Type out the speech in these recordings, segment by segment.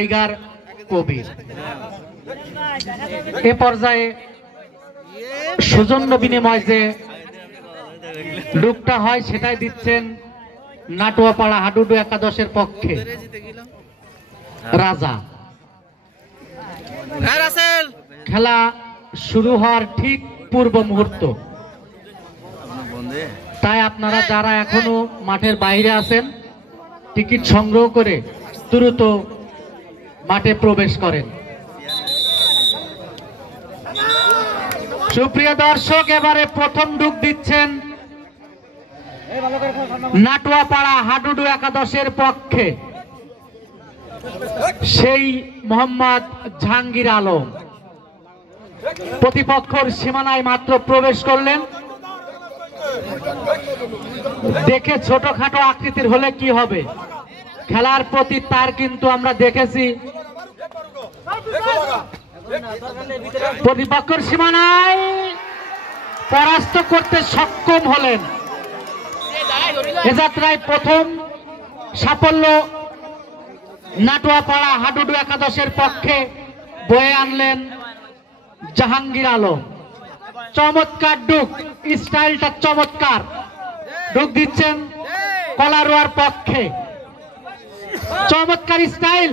Tiger কবির এ পর্যায়ে সৌজন্য বিনিময় যে লুকটা হয় সেটাই দিচ্ছেন নাটুয়াপাড়া হাডুডু একাদশের পক্ষে রাজা। খেলা শুরু হওয়ার ঠিক পূর্ব মুহূর্ত, তাই আপনারা যারা এখনো মাঠের বাইরে আছেন টিকিট সংগ্রহ করে দ্রুত মাঠে প্রবেশ করেন। সুপ্রিয় দর্শক, এবারে প্রথম ডুব দিচ্ছেন নাটুয়াপাড়া হাডুডু একাদশের পক্ষে সেই মোহাম্মদ জাহাঙ্গীর আলম। প্রতিপক্ষের সীমানায় মাত্র প্রবেশ করলেন, দেখে ছোটখাটো আকৃতির হলে কি হবে, খেলার প্রতি তার কিন্তু আমরা দেখেছি প্রতিপক্ষের সীমানায় পরাস্ত করতে সক্ষম হলেন। এ যাত্রায় প্রথম সাফল্য নাটুয়াপাড়া হাডুডু একাদশের পক্ষে বয়ে আনলেন জাহাঙ্গীর আলম। চমৎকার ডুক, স্টাইলটা চমৎকার। ডুক দিচ্ছেন কলারোয়ার পক্ষে, চমৎকার স্টাইল।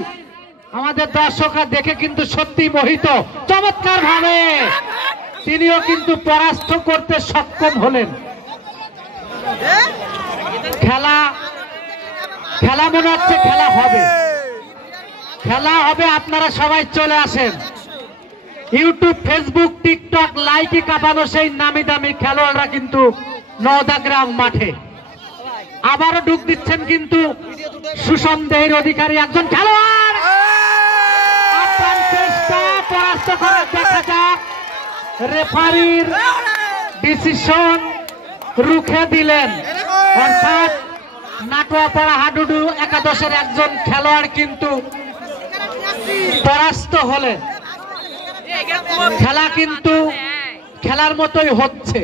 আমাদের দর্শকরা দেখে কিন্তু সত্যি মোহিত। চমৎকার ভাবে তিনিও কিন্তু পরাস্ত করতে সক্ষম হলেন। খেলা মনে হচ্ছে খেলা হবে। আপনারা সবাই চলে আসেন। ইউটিউব, ফেসবুক, টিকটক লাইকে কাঁপানো সেই নামি দামি খেলোয়াড়রা কিন্তু নওদাগ্রাম মাঠে। আবারও ডুক দিচ্ছেন কিন্তু সুসন্দেহের অধিকারী একজন খেলোয়াড়। আপনার চেষ্টা পরাস্ত করে দেখা যাক, রেফারির ডিসিশন রুখে দিলেন। অর্থাৎ নাটুয়াপাড়া হাডুডু একাদশের একজন খেলোয়াড় কিন্তু পরাস্ত হলেন। খেলা কিন্তু খেলার মতোই হচ্ছে।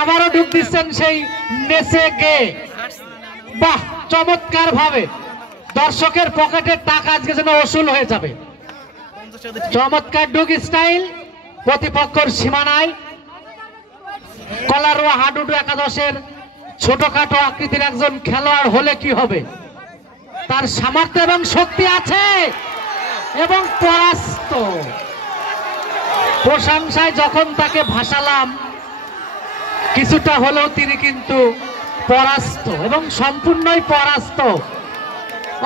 আবারও ডুব দিচ্ছেন সেই নেচে গে। বাহ, চমৎকার ভাবে দর্শকের পকেটের টাকা আজকে যেন ওসুল হয়ে যাবে। চমৎকার ডুক স্টাইল। প্রতিপক্ষের সীমানায় কলারোয়া হাডুডু একাদশের ছোটখাটো আকৃতির একজন খেলোয়াড় হলে কি হবে, তার সামর্থ্য এবং শক্তি আছে এবং পরাস্ত। প্রশংসায় যখন তাকে ভাসালাম, কিছুটা হলেও তিনি কিন্তু পরাস্ত এবং সম্পূর্ণই পরাস্ত।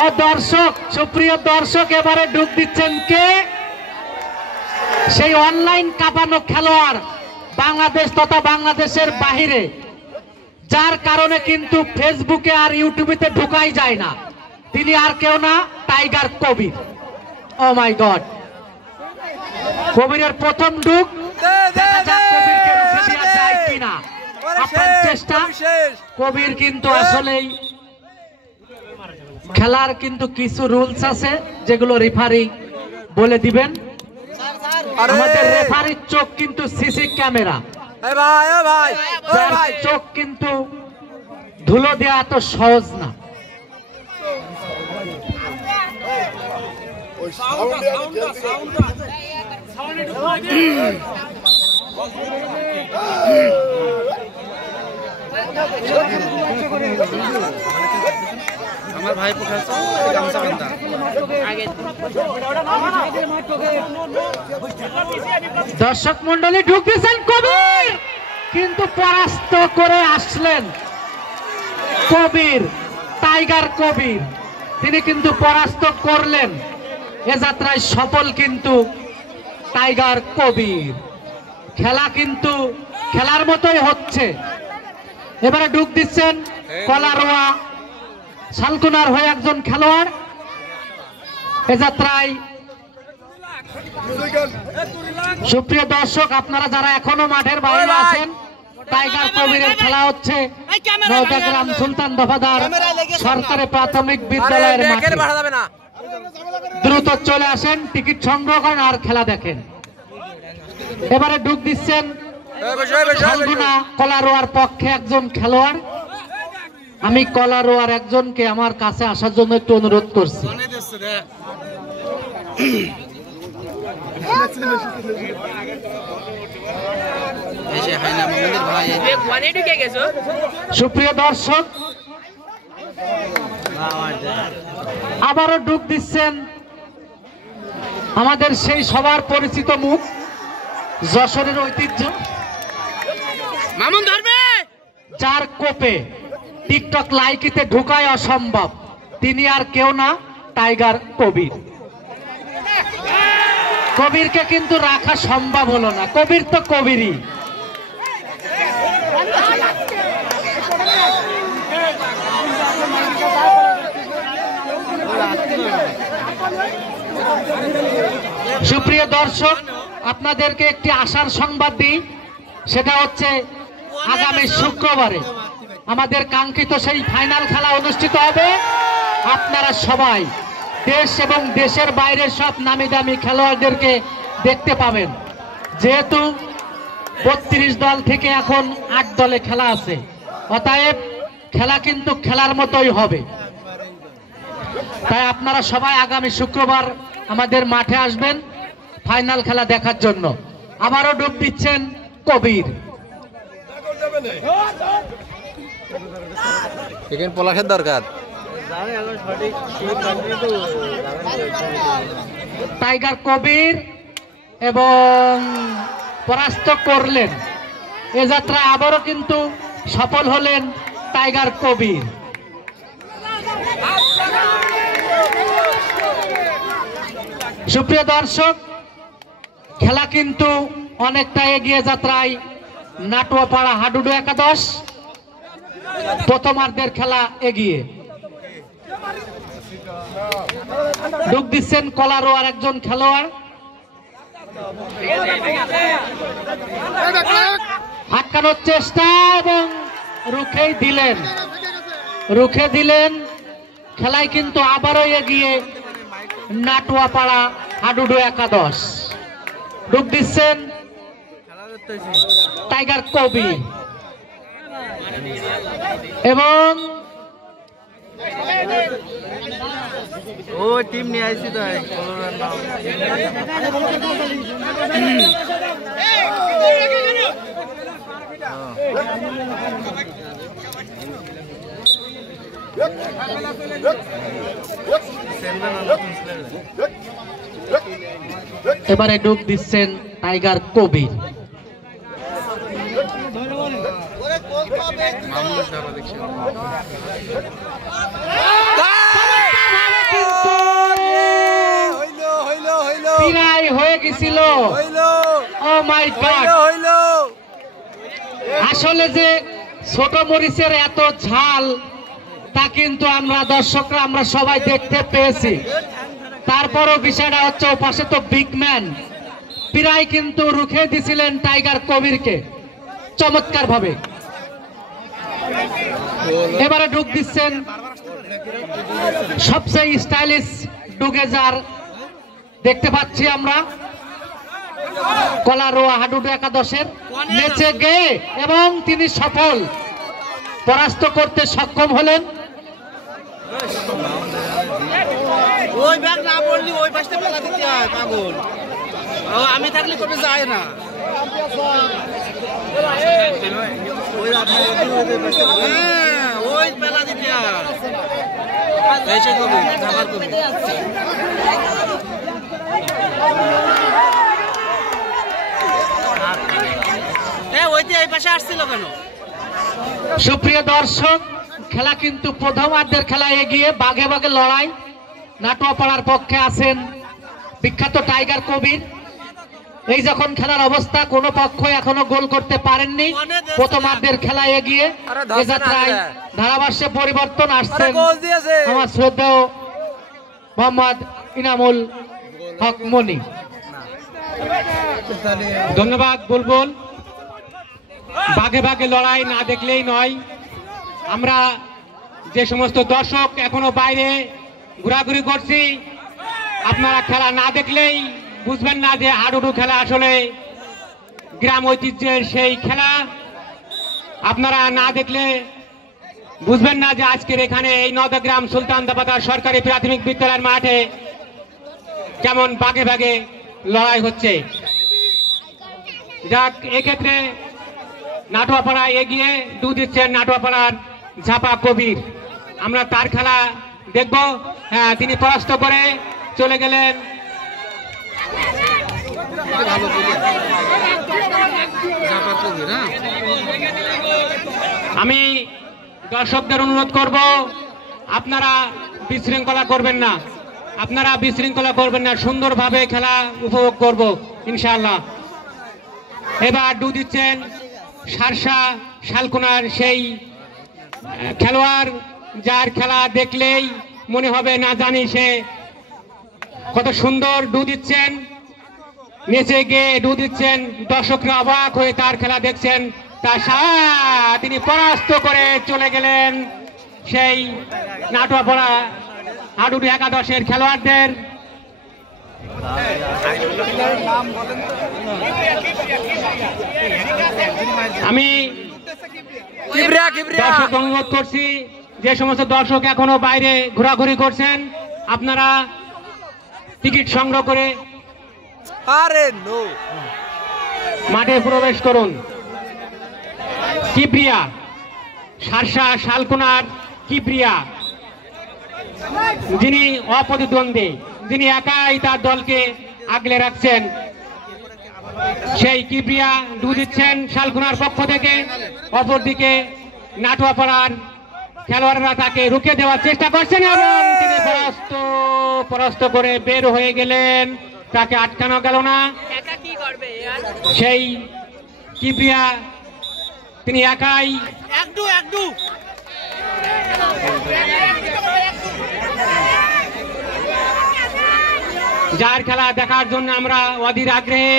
ও দর্শক, সুপ্রিয় দর্শক, এবারে ডুব দিচ্ছেন কে? সেই অনলাইন কাঁপানো খেলোয়াড়, বাংলাদেশ তথা বাংলাদেশের বাহিরে, যার কারণে কিন্তু ফেসবুকে আর ইউটিউবে ঢুকাই যায় না। তিনি আর কেউ না, টাইগার কবির। ও মাই গড, কবিরের প্রথম ডুক। দেখা যাক কবিরকে রুখে দেওয়া যায় কিনা। আপনার চেষ্টা। কবির কিন্তু আসলেই খেলার কিন্তু কিছু রুলস আছে যেগুলো রেফারি বলে দিবেন। আমাদের রেফারির চোখ কিন্তু সিসি ক্যামেরা, চোখ কিন্তু ধুলো দেওয়া এত সহজ না। আমার ভাই দর্শক মন্ডলী, ঢুকতেছেন কবির, কিন্তু পরাস্ত করে আসলেন কবির, টাইগার কবির। তিনি কিন্তু পরাস্ত করলেন। এ যাত্রায় সফল কিন্তু টাইগার কবির। খেলা কিন্তু খেলার মতোই হচ্ছে। এবারে ডুক দিচ্ছেন কলারোয়া শালকুনার হয়ে একজন খেলোয়াড়। এ যাত্রায় সুপ্রিয় দর্শক, আপনারা যারা এখনো মাঠের বাইরে আছেন, টাইগার কবিরের খেলা হচ্ছে নওদাগ্রাম সুলতান দফাদার সরকারি প্রাথমিক বিদ্যালয়ের মাঠে। দ্রুত চলে আসেন, টিকিট সংগ্রহ করেন আর খেলা দেখেন। এবারে ডুক দিচ্ছেন শালকুনা কলারোয়ার পক্ষে একজন খেলোয়াড়। আমি কলারোয়ার একজনকে আমার কাছে আসার জন্য একটু অনুরোধ করছি। সুপ্রিয় দর্শক, আবারও ডুব দিচ্ছেন আমাদের সেই সবার পরিচিত মুখ, যশোরের ঐতিহ্য, মামুন ধরবে, যার কোপে টিকটক লাইকিতে ঢুকায় অসম্ভব, তিনি আর কেউ না, টাইগার কবির। কবিরকে কিন্তু রাখা সম্ভব হলো না, কবির তো কবিরই। সুপ্রিয় দর্শক, আপনাদেরকে একটি আশার সংবাদ দিই, সেটা হচ্ছে আগামী শুক্রবারে আমাদের কাঙ্ক্ষিত সেই ফাইনাল খেলা অনুষ্ঠিত হবে। আপনারা সবাই দেশ এবং দেশের বাইরের সব নামি দামি খেলোয়াড়দেরকে দেখতে পাবেন। যেহেতু 32 দল থেকে এখন 8 দলে খেলা আছে, অতএব খেলা কিন্তু খেলার মতোই হবে। তাই আপনারা সবাই আগামী শুক্রবার আমাদের মাঠে আসবেন ফাইনাল খেলা দেখার জন্য। আবারও ডুব দিচ্ছেন কবির। এখানে পলাশের দরকার। টাইগার কবির এবং পরাস্ত করলেন, এ যাত্রা আবারও কিন্তু সফল হলেন টাইগার কবির। সুপ্রিয় দর্শক, খেলা কিন্তু অনেকটা এগিয়ে যাত্রায় নাটুয়াপাড়া হাডুডু একাদশ প্রথমার্ধের খেলা এগিয়ে। ডুব দিচ্ছেন কলারোয়ার একজন খেলোয়াড়, আটকানোর চেষ্টা এবং রুখে দিলেন। খেলায় কিন্তু আবারও এগিয়ে নাটুয়াপাড়া হাডুডু একাদশ। ডুব দিচ্ছেন টাইগার কবির এবং ও টিম নিয়ে আইছি তাই এবারে ডুব দিচ্ছেন টাইগার কবির। হয়ে গেছিল। ও মাই গড, আসলে যে ছোট মরিচের এত ঝাল তা কিন্তু আমরা দর্শকরা আমরা সবাই দেখতে পেয়েছি। তারপরও বিষয়টা হচ্ছে ও পাশে তো বিগ ম্যান, প্রায় কিন্তু রুখে দিছিলেন টাইগার কবিরকে চমৎকার ভাবে। এবারে ডুব দিচ্ছেন সবচেয়ে স্টাইলিশ ডুগেজার দেখতে পাচ্ছি আমরা কলারোয়া হাডুডু একাদশের নেচে গিয়ে, এবং তিনি সফল পরাস্ত করতে সক্ষম হলেন। ওই ব্যাগ না পড়লি ওই পাশে পেলা দিতে হয় পাগল। ও আমি থাকলে কবে যায় না। ওই পেলা দিতে হয় এসে কবি ধাবার কবি। ওইতে এই পাশে আসছিল কেন? সুপ্রিয় দর্শক, খেলা কিন্তু প্রথমার্ধের খেলা এগিয়ে, বাঘে বাঘে লড়াই। নাটুয়াপাড়ার পক্ষে আছেন বিখ্যাত টাইগার কবির। এই যখন খেলার অবস্থা, কোন পক্ষ এখনো গোল করতে পারেননি। প্রথমার্ধের খেলা এগিয়ে, এ যাত্রায় ধারাভাষ্যে পরিবর্তন আসছেন আমার শ্রদ্ধেয় মোহাম্মদ ইনামুল হক মনি। ধন্যবাদ বুলবুল। বাঘে বাঘে লড়াই না দেখলেই নয়। আমরা যে সমস্ত দর্শক এখনো বাইরে ঘোরাঘুরি করছি, আপনারা খেলা না দেখলেই বুঝবেন না যে হাডুডু খেলা আসলে গ্রাম ঐতিহ্যের সেই খেলা। আপনারা না দেখলে বুঝবেন না যে আজকের এখানে এই নওদাগ্রাম সুলতান দাবাদার সরকারি প্রাথমিক বিদ্যালয়ের মাঠে কেমন ভাগে ভাগে লড়াই হচ্ছে। যাক, এক্ষেত্রে নাটোয়াপাড়া এগিয়ে ডু দিচ্ছেন নাটোয়াপাড়ার ঝাপা কবির। আমরা তার খেলা দেখব। হ্যাঁ, তিনি পরাস্ত করে চলে গেলেন। আমি দর্শকদের অনুরোধ করব, আপনারা বিশৃঙ্খলা করবেন না, সুন্দরভাবে খেলা উপভোগ করব ইনশাআল্লাহ। এবার ডু দিচ্ছেন সারসা শালকুনার সেই খেলোয়াড়, যার খেলা দেখলেই মনে হবে না জানি সে কত সুন্দর ডু দিচ্ছেন। নিচে গিয়ে ডু দিচ্ছেন, দর্শকরা অবাক হয়ে তার খেলা দেখছেন। তিনি পরাস্ত করে চলে গেলেন সেই নাটোয়াপাড়া হাডুডু একাদশের খেলোয়াড়দের। আমি দর্শক অনুরোধ করছি, যে সমস্ত দর্শক এখনো বাইরে ঘোরাঘুরি করছেন, আপনারা টিকিট সংগ্রহ করে মাঠে প্রবেশ করুন। কিবরিয়া, সারসা শালকুনার কিবরিয়া, যিনি অপ্রতিদ্বন্দ্বী, যিনি একাই তার দলকে আগলে রাখছেন, সেই কিবরিয়া ডু দিচ্ছেন শালকুনার পক্ষ থেকে। অপরদিকে নাটোয়াপাড়ার খেলোয়াড়রা তাকে রুখে দেওয়ার চেষ্টা করছেন এবং তিনি পরাস্ত করে বের হয়ে গেলেন, তাকে আটকানো গেল না। সেই কিবরিয়া তিনি একাই যার খেলা দেখার জন্য আমরা অধীর আগ্রহে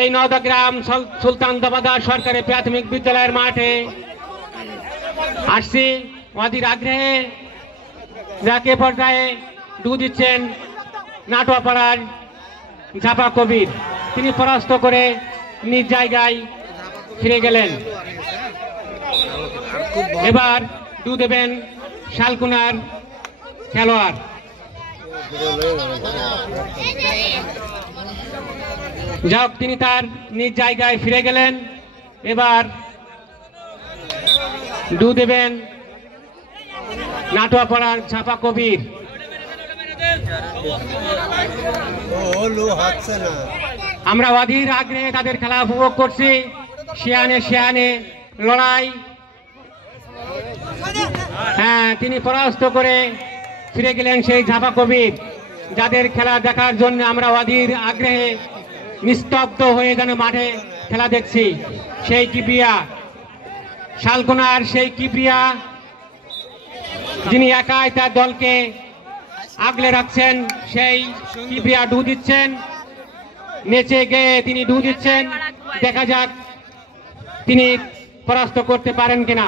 এই নওদাগ্রাম সুলতান দাবাদার সরকারি প্রাথমিক বিদ্যালয়ের মাঠে আসছি অধীর আগ্রহে। যাকে পর্যায়ে ডু দিচ্ছেন নাটোয়াপাড়ার ঝাপা কবির, তিনি পরাস্ত করে নিজ জায়গায় ফিরে গেলেন। এবার ডু দেবেন শালকুনার খেলোয়াড়। যাক, তিনি তার নিজ জায়গায় ফিরে গেলেন। এবার ডু দেবেন নাটোয়াপাড়ার ঝাপা কবির। আমরা অধীর আগ্রহে তাদের খেলা উপভোগ করছি। শিয়ানে লড়াই। হ্যাঁ, তিনি পরাস্ত করে ফিরে গেলেন সেই ঝাপা কবির, যাদের খেলা দেখার জন্য আমরা অধীর আগ্রহে নিস্তব্ধ হয়ে যেন মাঠে খেলা দেখছি। সেই কিবরিয়া, শালকুনার সেই কিবরিয়া, যিনি একাই তার দলকে আগলে রাখছেন, সেই কিবরিয়া ডু দিচ্ছেন। নেচে গিয়ে তিনি ডু দিচ্ছেন, দেখা যাক তিনি পরাস্ত করতে পারেন কিনা।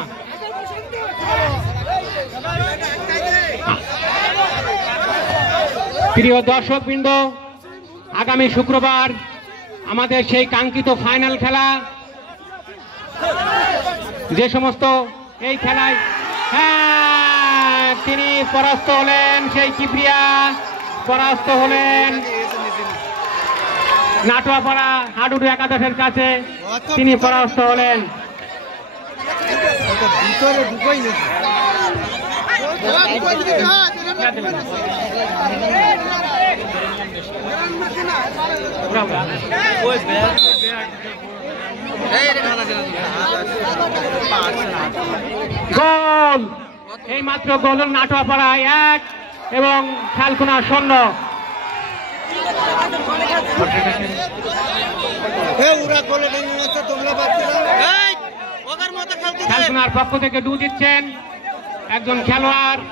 প্রিয় দর্শকবৃন্দ, আগামী শুক্রবার আমাদের সেই কাঙ্ক্ষিত ফাইনাল খেলা, যে সমস্ত এই খেলায় তিনি পরাস্ত হলেন, সেই কিবরিয়া পরাস্ত হলেন নাটোয়াপাড়া হাডুডু একাদশের কাছে, তিনি পরাস্ত হলেন। গোল, এই মাত্র গোল নাটোয়াপাড়া 1 এবং শালকুনা 0। শালকুনার পক্ষ থেকে ডু দিচ্ছেন একজন খেলোয়াড়,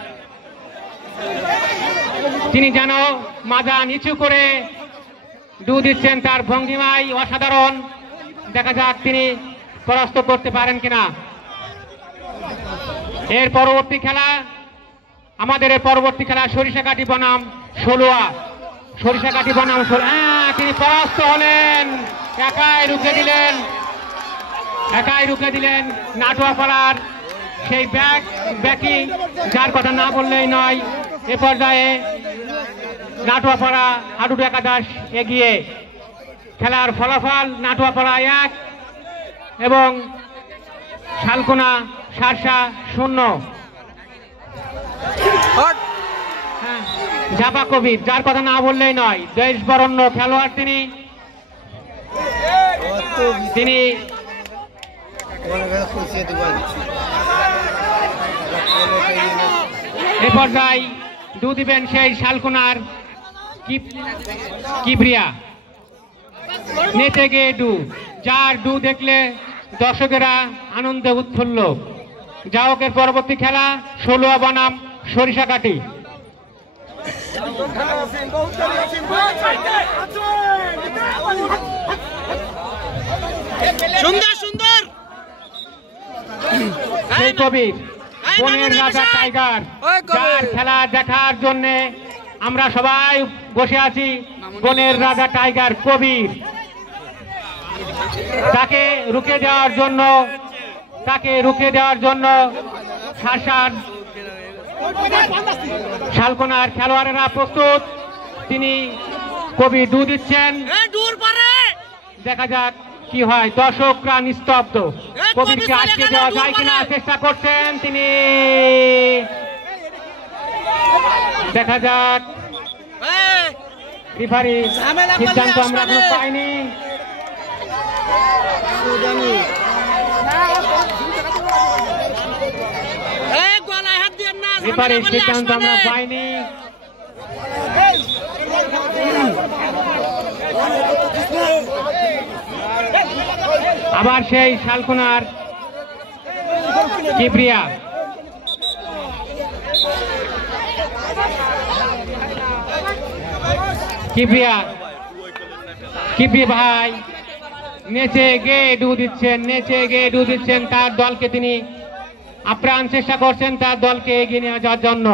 তিনি যেন মাজা নিচু করে ডু দিচ্ছেন, তার ভঙ্গিমায় অসাধারণ। দেখা যাক তিনি পরাস্ত করতে পারেন কিনা। এর পরবর্তী খেলা, আমাদের পরবর্তী খেলা সরিষাকাঠি বনাম ষোলোয়া। সরিষাকাঠি বনাম তিনি পরাস্ত হলেন, একাই রুখে দিলেন নাটোয়াপাড়ার সেই ব্যাকি যার কথা না বললেই নয়। এ পর্যায়ে নাটুয়াপাড়া হাডুডু একাদশ এগিয়ে। খেলার ফলাফল নাটুয়াপাড়া 1 এবং শালকোনা সারসা 0। ঝাপা কবির যার কথা না বললেই নয়, দেশ বরণ্য খেলোয়াড় তিনি এ পর্যায়ে ডু দিবেন সেই শালকোনার কিবরিয়া। নেচে গে ডু, যার ডু দেখলে দর্শকেরা আনন্দে উৎফুল্ল। যাহকের পরবর্তী খেলা 16 বনাম সরিষাকাটি। সুন্দর সুন্দর সেই কবির বনের রাজা টাইগার, যার খেলা দেখার জন্য আমরা সবাই বসে আছি। বনের রাজা টাইগার কবির, তাকে রুখে দেওয়ার জন্য শালকোনার খেলোয়াড়েরা প্রস্তুত। তিনি কবি ডু দিচ্ছেন, দেখা যাক কি হয়। দর্শকরা নিস্তব্ধ, কবিরকে আটকে দেওয়া যায় কিনা চেষ্টা করছেন তিনি। দেখা যাক, রেফারি সিদ্ধান্ত আমরা এখনো পাইনি। রেফারি সিদ্ধান্ত আমরা পাইনি। আবার সেই শালকোনার কিবরিয়া, কিবরি ভাই নেচে গে ডু দিচ্ছেন, তার দলকে তিনি আপ্রাণ চেষ্টা করছেন তার দলকে এগিয়ে নিয়ে যাওয়ার জন্য।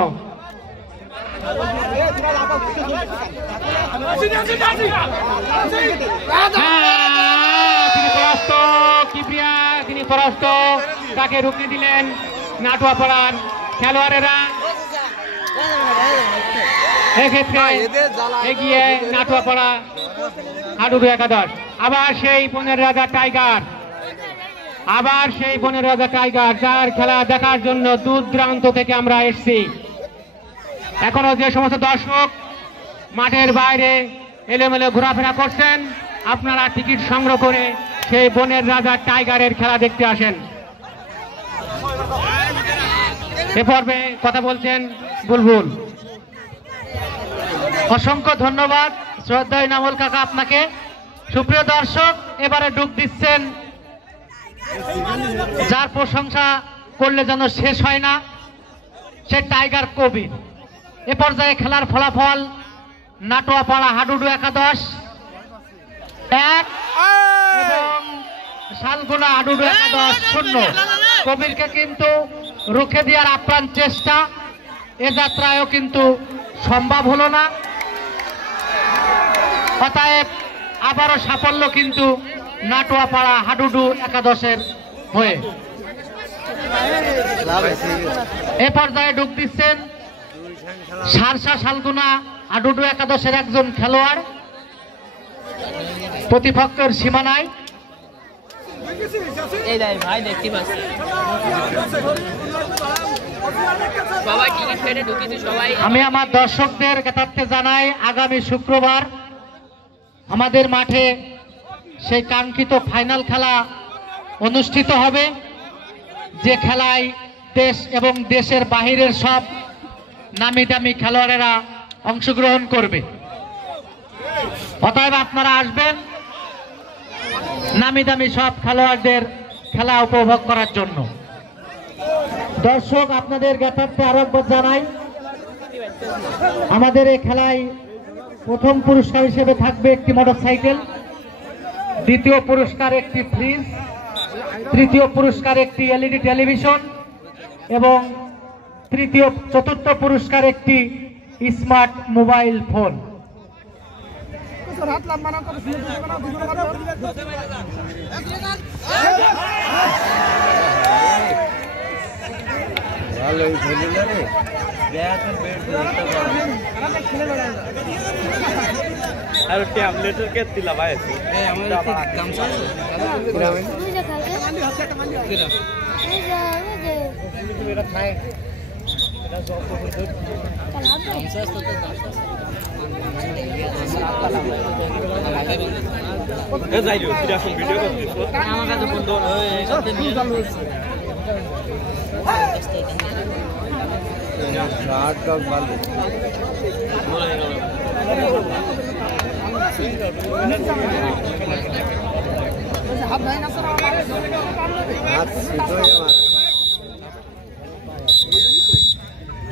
তিনি পরাস্ত, তাকে রুখে দিলেন নাটুয়াপাড়ার খেলোয়াড়েরা। এক্ষেত্রে এগিয়ে নাটুয়াপাড়া হাডুডু একাদশ। আবার সেই বনের রাজা টাইগার, যার খেলা দেখার জন্য দূর দূরান্ত থেকে আমরা এসেছি। এখনো যে সমস্ত দর্শক মাঠের বাইরে এলোমেলো ঘোরাফেরা করছেন, আপনারা টিকিট সংগ্রহ করে সেই বনের রাজা টাইগারের খেলা দেখতে আসেন। এ পর্বে কথা বলছেন বুলবুল। অসংখ্য ধন্যবাদ শ্রদ্ধা ইনামুল কাকা আপনাকে। সুপ্রিয় দর্শক, এবারে ডুব দিচ্ছেন যার প্রশংসা করলে যেন শেষ হয় না, সে টাইগার কবির। এ পর্যায়ে খেলার ফলাফল নাটুয়াপাড়া হাডুডু একাদশ 1 এবং শালকোনা হাডুডু একাদশ 0। কবিরকে কিন্তু রুখে দেওয়ার আপ্রাণ চেষ্টা এ যাত্রায়ও কিন্তু সম্ভব হলো না। অতএব আবারও সাফল্য কিন্তু নাটুয়াপাড়া হাডুডু একাদশের হয়ে। এ পর্যায়ে ডুব দিচ্ছেন সারসা শালকোনা হাডুডু একাদশের একজন খেলোয়াড় প্রতিপক্ষের সীমানায়। আমি আমার দর্শকদের জ্ঞাতার্থে জানাই, আগামী শুক্রবার আমাদের মাঠে সেই কাঙ্ক্ষিত ফাইনাল খেলা অনুষ্ঠিত হবে, যে খেলায় দেশ এবং দেশের বাহিরের সব নামি দামি খেলোয়াড়েরা অংশগ্রহণ করবে। অতএব আপনারা আসবেন নামি দামি সব খেলোয়াড়দের খেলা উপভোগ করার জন্য। দর্শক, আপনাদের জ্ঞাতার্থে আরো একবার জানাই, আমাদের এই খেলায় প্রথম পুরস্কার হিসেবে থাকবে একটি মোটরসাইকেল, দ্বিতীয় পুরস্কার একটি ফ্রিজ, তৃতীয় পুরস্কার একটি এলইডি টেলিভিশন এবং চতুর্থ পুরস্কার একটি স্মার্ট মোবাইল ফোন। আর ট্যাবলেটের কে দিলা ভাই যাই ভিডিও করছিস আমার কাছে বন্ধু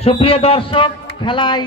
সুপ্রিয় দর্শক, খেলায়